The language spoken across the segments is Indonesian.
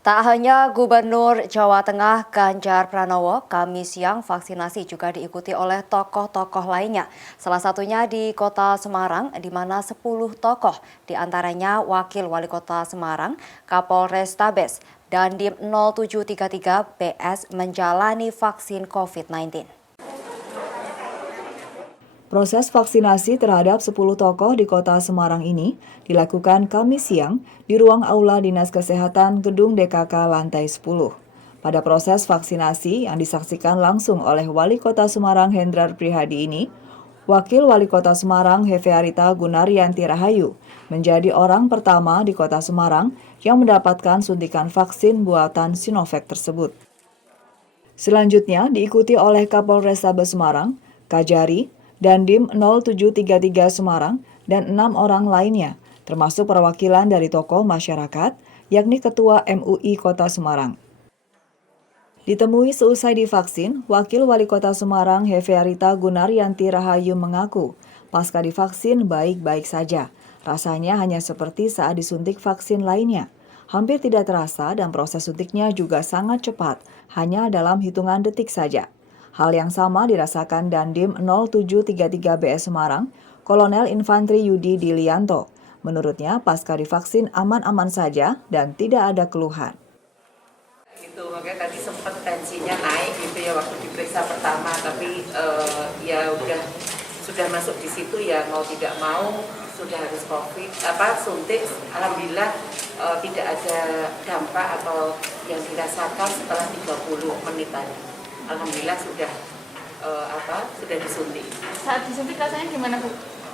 Tak hanya Gubernur Jawa Tengah Ganjar Pranowo, Kamis siang vaksinasi juga diikuti oleh tokoh-tokoh lainnya. Salah satunya di Kota Semarang, di mana 10 tokoh, diantaranya Wakil Wali Kota Semarang, Kapolrestabes, Dandim 0733 BS menjalani vaksin COVID-19. Proses vaksinasi terhadap 10 tokoh di Kota Semarang ini dilakukan Kamis siang di ruang Aula Dinas Kesehatan Gedung DKK lantai 10. Pada proses vaksinasi yang disaksikan langsung oleh Wali Kota Semarang Hendrar Prihadi ini, Wakil Wali Kota Semarang Hefearita Gunaryanti Rahayu menjadi orang pertama di Kota Semarang yang mendapatkan suntikan vaksin buatan Sinovac tersebut. Selanjutnya diikuti oleh Kapolrestabes Semarang, Kajari, Dandim 0733 Semarang, dan 6 orang lainnya, termasuk perwakilan dari tokoh masyarakat, yakni Ketua MUI Kota Semarang. Ditemui seusai divaksin, Wakil Wali Kota Semarang Hefearita Gunaryanti Rahayu mengaku, pasca divaksin baik-baik saja. Rasanya hanya seperti saat disuntik vaksin lainnya. Hampir tidak terasa dan proses suntiknya juga sangat cepat, hanya dalam hitungan detik saja. Hal yang sama dirasakan Dandim 0733 BS Semarang, Kolonel Infantri Yudi Dilianto. Menurutnya, pasca divaksin aman-aman saja dan tidak ada keluhan. Itu makanya tadi sempat tensinya naik gitu ya waktu diperiksa pertama, tapi ya sudah masuk di situ ya mau tidak mau sudah harus suntik. Alhamdulillah tidak ada dampak atau yang dirasakan setelah 30 menit tadi. Alhamdulillah sudah disuntik. Saat disuntik rasanya gimana, Bu?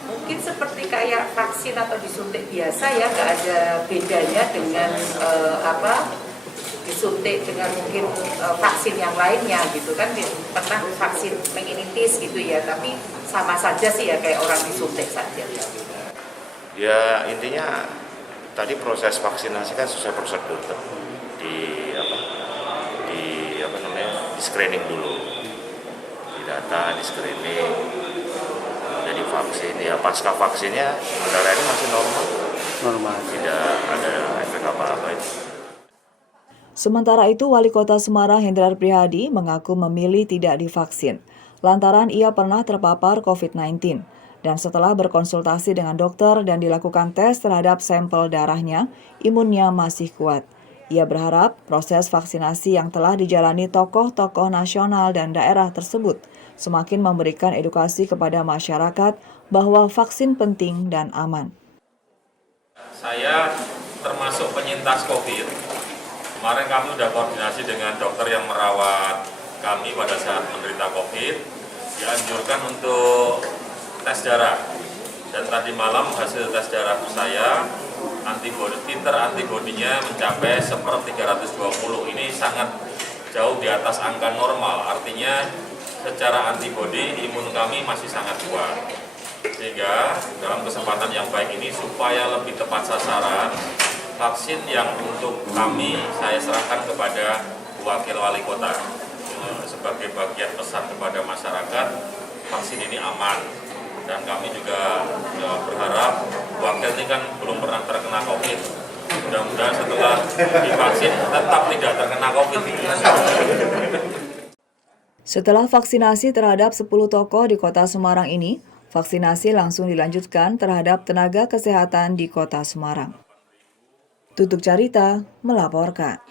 Mungkin seperti kayak vaksin atau disuntik biasa ya, nggak ada bedanya dengan disuntik dengan mungkin vaksin yang lainnya gitu kan. Pernah vaksin meningitis gitu ya, tapi sama saja sih ya kayak orang disuntik saja. Ya intinya tadi proses vaksinasi kan sesuai prosedur di screening dulu, didata, di screening, jadi vaksin ya pasca vaksinnya udara ini masih normal, tidak ada efek apa-apa itu. Sementara itu, Wali Kota Semarang Hendrar Prihadi mengaku memilih tidak divaksin, lantaran ia pernah terpapar COVID-19. Dan setelah berkonsultasi dengan dokter dan dilakukan tes terhadap sampel darahnya, imunnya masih kuat. Ia berharap proses vaksinasi yang telah dijalani tokoh-tokoh nasional dan daerah tersebut semakin memberikan edukasi kepada masyarakat bahwa vaksin penting dan aman. Saya termasuk penyintas COVID. Kemarin kami sudah koordinasi dengan dokter yang merawat kami pada saat menderita COVID. Dianjurkan untuk tes darah. Dan tadi malam hasil tes darah saya, titer antibodinya mencapai 1/320. Ini sangat jauh di atas angka normal. Artinya secara antibodi imun kami masih sangat kuat. Sehingga dalam kesempatan yang baik ini supaya lebih tepat sasaran, vaksin yang untuk kami saya serahkan kepada Wakil Wali Kota sebagai bagian pesan kepada masyarakat, vaksin ini aman. Dan kami juga berharap wakil ini kan belum pernah terkena COVID. Mudah-mudahan setelah divaksin tetap tidak terkena COVID. Setelah vaksinasi terhadap 10 tokoh di Kota Semarang ini, vaksinasi langsung dilanjutkan terhadap tenaga kesehatan di Kota Semarang. Tutuk Carita melaporkan.